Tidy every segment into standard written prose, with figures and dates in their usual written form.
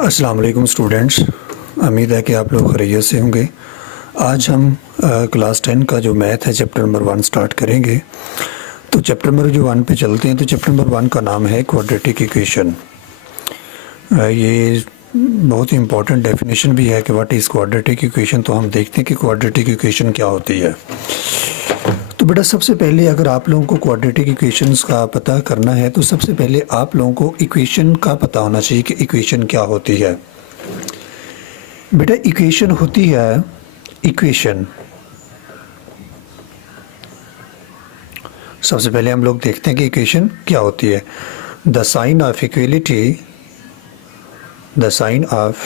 अस्सलाम वालेकुम स्टूडेंट्स, उम्मीद है कि आप लोग खैरियत से होंगे। आज हम क्लास 10 का जो मैथ है चैप्टर नंबर 1 स्टार्ट करेंगे। तो चैप्टर नंबर 1 पे चलते हैं। तो चैप्टर नंबर 1 का नाम है क्वाड्रेटिक इक्वेशन। ये बहुत ही इंपॉर्टेंट डेफिनेशन भी है कि व्हाट इज़ क्वाड्रेटिक इक्वेशन। तो हम देखते हैं कि क्वाड्रेटिक इक्वेशन क्या होती है। तो बेटा सबसे पहले अगर आप लोगों को क्वाड्रेटिक इक्वेशंस का पता करना है तो सबसे पहले आप लोगों को इक्वेशन का पता होना चाहिए कि इक्वेशन क्या होती है। बेटा इक्वेशन होती है इक्वेशन। सबसे पहले हम लोग देखते हैं कि इक्वेशन क्या होती है। The sign of equality, the sign of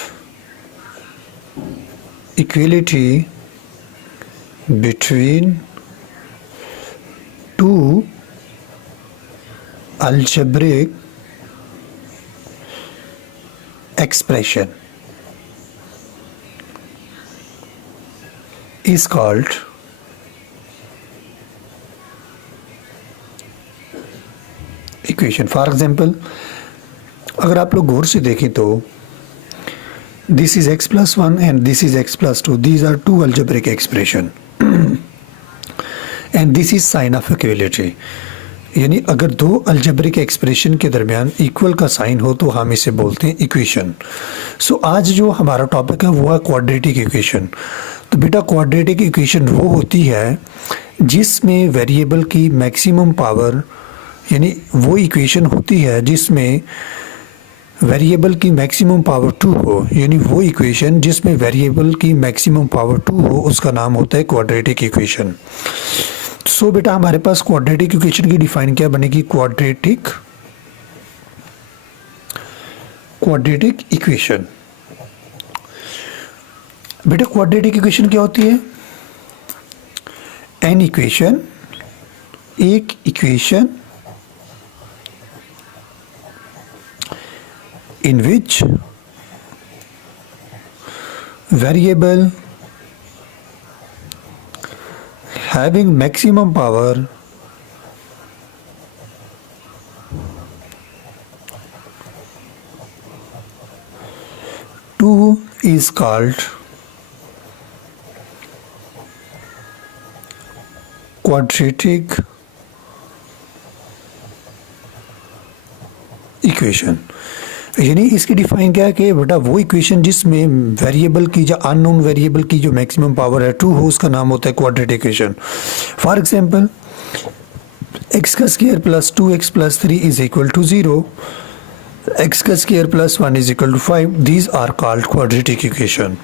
equality between two algebraic expression is called equation. For example, अगर आप लोग गौर से देखें तो this is x plus 1 and this is x plus 2. These are two algebraic expression. And this is sine of equality. यानी अगर दो algebraic expression के दरमियान इक्वल का साइन हो तो हम इसे बोलते हैं इक्वेशन। सो आज जो हमारा टॉपिक है वो है क्वाड्रेटिक इक्वेशन। तो बेटा क्वाड्रेटिक इक्वेशन वो होती है जिसमें वेरिएबल की मैक्सिमम पावर, यानी वो इक्वेशन होती है जिसमें वेरिएबल की मैक्सिमम पावर 2 हो। यानी वो इक्वेशन जिसमें वेरिएबल की मैक्सिमम पावर 2 हो उसका नाम होता है क्वाड्रेटिक इक्वेशन। सो बेटा हमारे पास क्वाड्रेटिक इक्वेशन की डिफाइन क्या बनेगी? Quadratic equation. बेटा क्वाड्रेटिक इक्वेशन क्या होती है? एन इक्वेशन, एक equation in which variable having maximum power two is called quadratic equation. यानी इसकी डिफाइन क्या है कि बेटा वो इक्वेशन जिसमें वेरिएबल की या अननोन वेरिएबल की जो मैक्सिमम पावर है 2 हो उसका नाम होता है quadratic equation. For example x का square plus 2x plus 3 is equal to 0, x का square plus 1 is equal to 5। These are called quadratic equation.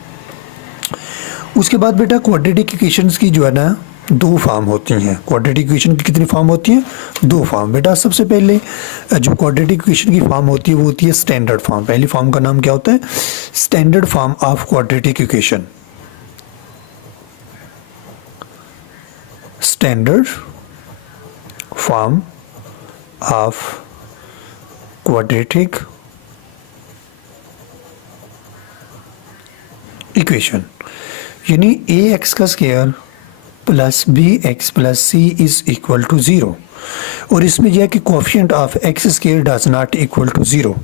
उसके बाद बेटा क्वाड्रेटिक इक्वेशंस की जो है ना दो फॉर्म होती हैं। क्वाड्रेटिक इक्वेशन की कितनी फॉर्म होती हैं? दो फॉर्म। बेटा सबसे पहले जो क्वाड्रेटिक इक्वेशन की फॉर्म होती है वो होती है स्टैंडर्ड फॉर्म। पहली फॉर्म का नाम क्या होता है? Standard form of quadratic equation. Standard form of quadratic equation यानी ए एक्स का square plus b x plus c is equal to 0। और इसमें यह है कि coefficient of x square does not equal to 0।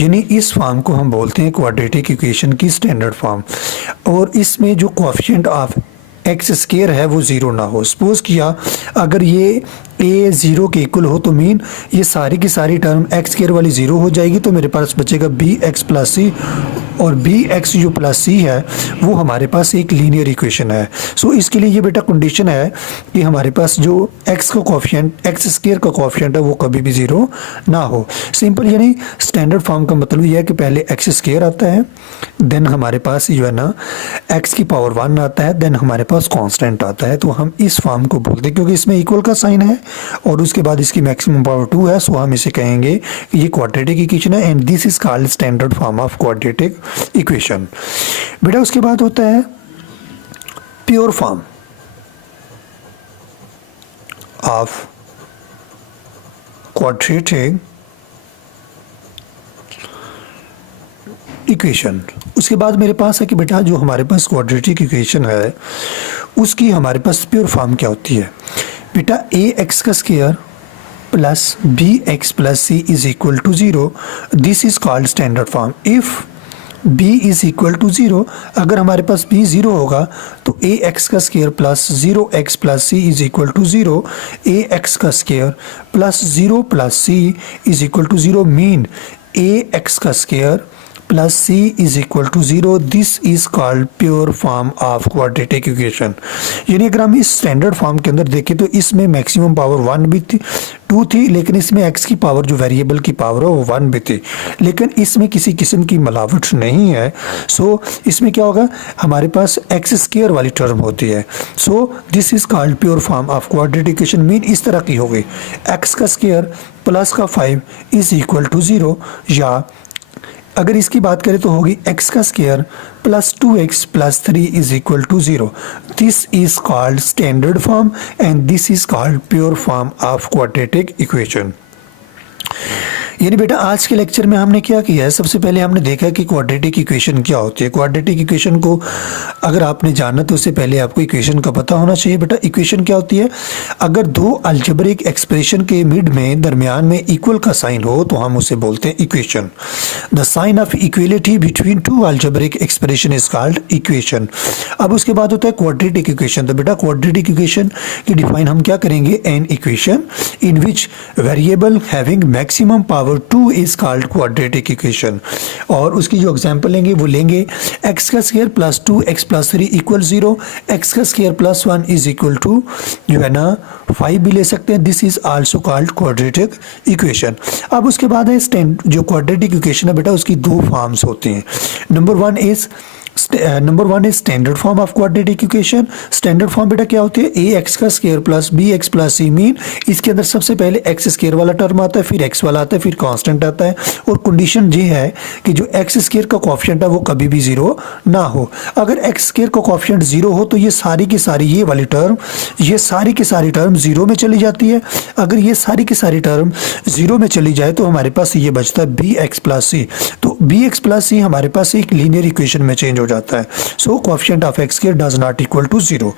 यानी इस फॉर्म को हम बोलते हैं क्वाड्रेटिक इक्वेशन की स्टैंडर्ड फॉर्म। और इसमें जो कोएफिशिएंट ऑफ एक्स स्क्वायर है वो 0 ना हो। सपोज किया अगर ये ए 0 के इक्वल हो तो मीन ये सारी की सारी टर्म एक्स स्क्वायर वाली 0 हो जाएगी। तो मेरे पास बचेगा बी एक्स प्लस सी, और बी एक्स जो प्लस सी है वो हमारे पास एक लीनियर इक्वेशन है। सो इसके लिए ये बेटा कंडीशन है कि हमारे पास जो एक्स का कोएफिशिएंट, एक्स स्क्वायर का कोएफिशिएंट है वो कभी भी 0 ना हो। सिंपल यानी स्टैंडर्ड फॉर्म का मतलब ये है कि पहले एक्स स्क्वायर आता है, देन हमारे पास जो है ना एक्स की पावर 1 आता है, देन हमारे पास कांस्टेंट आता है। तो हम इस फॉर्म को बोलते हैं क्योंकि इसमें इक्वल का साइन है और उसके बाद इसकी मैक्सिमम पावर 2 है। सो हम इसे कहेंगे कि ये क्वाड्रेटिक इक्वेशन है and this is called standard form of quadratic equation. बेटा उसके बाद होता है pure form of quadratic equation. उसके बाद मेरे पास है कि बेटा जो हमारे पास क्वाड्रेटिक इक्वेशन है उसकी हमारे पास प्योर फॉर्म क्या होती है? बेटा ए एक्स का square plus b x plus c is equal to 0, this is called standard form. If b is equal to 0। अगर हमारे पास b 0 होगा तो ए एक्स का square plus 0x plus c is equal to 0। A x का square plus 0 plus c is equal to 0 mean a x का square plus c is equal to 0। This is called pure form of quadratic equation. यानी अगर हम इस standard form के अंदर देखें तो इसमें मैक्सिमम पावर 1 भी थी, 2 थी, लेकिन इसमें x की पावर जो वेरिएबल की पावर है वो 1 भी थी, लेकिन इसमें किसी किस्म की मिलावट नहीं है। सो इसमें क्या होगा, हमारे पास एक्स स्क्वायर वाली टर्म होती है। So this is called pure form of quadratic equation. Mean इस तरह की होगी, एक्स का स्क्वायर प्लस का 5 इज इक्वल टू 0, या अगर इसकी बात करें तो होगी x का square plus 2x plus 3 is equal to 0। This is called standard form and this is called pure form of quadratic equation. यानी बेटा आज के लेक्चर में हमने क्या किया है, सबसे पहले हमने देखा कि क्वाड्रेटिक इक्वेशन क्या होती है। क्वाड्रेटिक इक्वेशन को अगर आपने जाना तो उससे पहले आपको इक्वेशन का पता होना चाहिए। बेटा इक्वेशन क्या होती है, अगर दो अलजेब्रिक एक्सप्रेशन के मिड में दरमियान में इक्वल का साइन हो तो हम उसे बोलते हैं equation. The sign of equality between two algebraic expression is called equation. अब उसके बाद होता है क्वाड्रेटिक इक्वेशन। तो बेटा क्वाड्रेटिक इक्वेशन की डिफाइन हम क्या करेंगे, an equation in which variable having maximum power 2 is called quadratic equation. और उसकी जो एग्जांपल लेंगे वो लेंगे x का square plus 2x plus 3 equal 0, x का square plus 1 is equal to जो है ना 5 भी ले सकते हैं। This is also called quadratic equation. अब उसके बाद है जो क्वाड्रेटिक इक्वेशन है बेटा उसकी दो फॉर्म्स होती हैं। Number one is standard form of quadratic equation. Standard form बेटा क्या होती है, ए एक्स का square plus b x plus c. Mean इसके अंदर सबसे पहले एक्स स्क्वायर वाला टर्म आता है, फिर एक्स वाला आता है, फिर कांस्टेंट आता है, और कंडीशन ये है कि जो एक्स स्क्वायर का कोएफिशिएंट है वो कभी भी 0 ना हो। अगर एक्स स्क्वायर का कोएफिशिएंट 0 हो तो ये सारी की सारी ये वाली टर्म, ये सारी की सारी टर्म 0 में चली जाती है। अगर ये सारी की सारी टर्म 0 में चली जाए तो हमारे पास ये बचता है बी एक्स प्लस सी। तो बी एक्स प्लस सी हमारे पास एक लीनियर इक्वेशन में चेंज हो जाता है। So coefficient of x square does not equal to 0।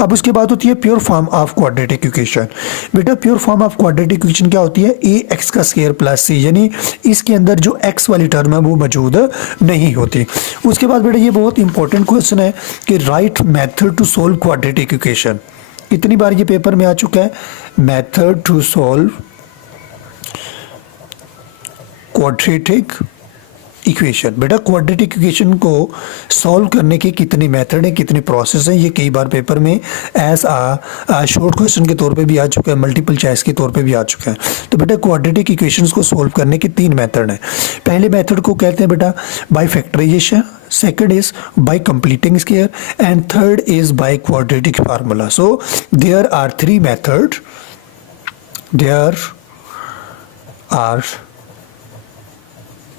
अब उसके बाद होती है pure form of quadratic equation. बेटा pure form of quadratic equation क्या होती है, ए एक्स का स्क्वायर प्लस सी, यानी इसके अंदर जो एक्स वाली टर्म है वो मौजूद नहीं होती। उसके बाद बेटा ये बहुत इंपॉर्टेंट क्वेश्चन है कि right method to solve quadratic equation. कितनी बार ये पेपर में आ चुका है, method to solve quadratic equation. बेटा क्वाड्रेटिक इक्वेशन को सॉल्व करने के कितने मेथड हैं, कितने प्रोसेस हैं, ये कई बार पेपर में एज शॉर्ट क्वेश्चन के तौर पे भी आ चुका है, मल्टीपल चॉइस के तौर पे भी आ चुका है। तो बेटा क्वाड्रेटिक इक्वेशंस को सॉल्व करने के 3 मेथड हैं। पहले मेथड को कहते हैं बेटा by factorization, second is by completing square, and third is by quadratic formula. So there are 3 method, there are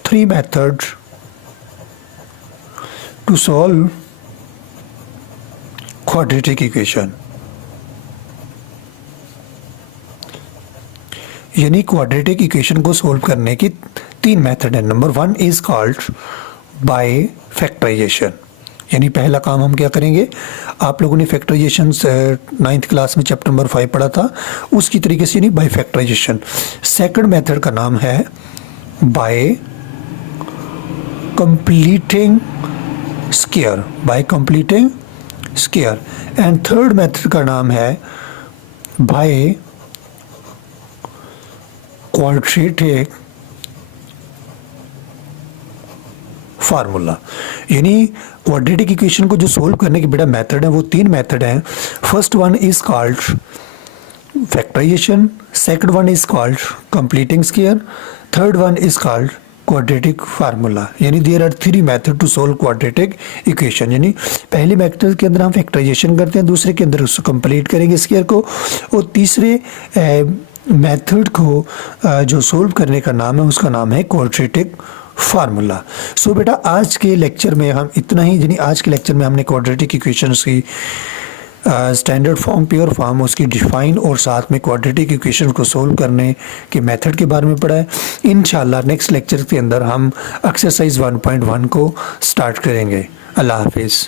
3 methods to solve quadratic equation। यानी क्वाड्रेटिक इक्वेशन को सोल्व करने की 3 मेथड है। Number 1 is called by factorization, यानी पहला काम हम क्या करेंगे, आप लोगों ने फैक्टराइजेशन 9th क्लास में चैप्टर नंबर 5 पढ़ा था, उसकी तरीके से, यानी बाय फैक्टराइजेशन। सेकंड मेथड का नाम है by completing square, and third method का नाम है बाय क्वाड्रेटिक फार्मूला। यानी क्वाड्रेटिक इक्वेशन को जो सोल्व करने के बेटा मेथड है वो 3 मेथड हैं। First one is called factorisation, second one is called completing square, third one is called quadratic formula. यानी there are 3 method to solve quadratic equation. यानी पहले मेथड के अंदर हम फैक्टराइजेशन करते हैं, दूसरे के अंदर उसको कंप्लीट करेंगे स्क्वायर को, और तीसरे मेथड को जो सोल्व करने का नाम है उसका नाम है क्वाड्रेटिक फार्मूला। सो बेटा आज के लेक्चर में हम इतना ही, यानी आज के लेक्चर में हमने क्वाड्रेटिक इक्वेशंस की स्टैंडर्ड फॉर्म, प्योर फॉर्म, उसकी डिफाइन और साथ में क्वाड्रेटिक इक्वेशन को सोल्व करने के मेथड के बारे में पढ़ा है। इंशाल्लाह नेक्स्ट लेक्चर के अंदर हम एक्सरसाइज 1.1 को स्टार्ट करेंगे। अल्लाह हाफिज़।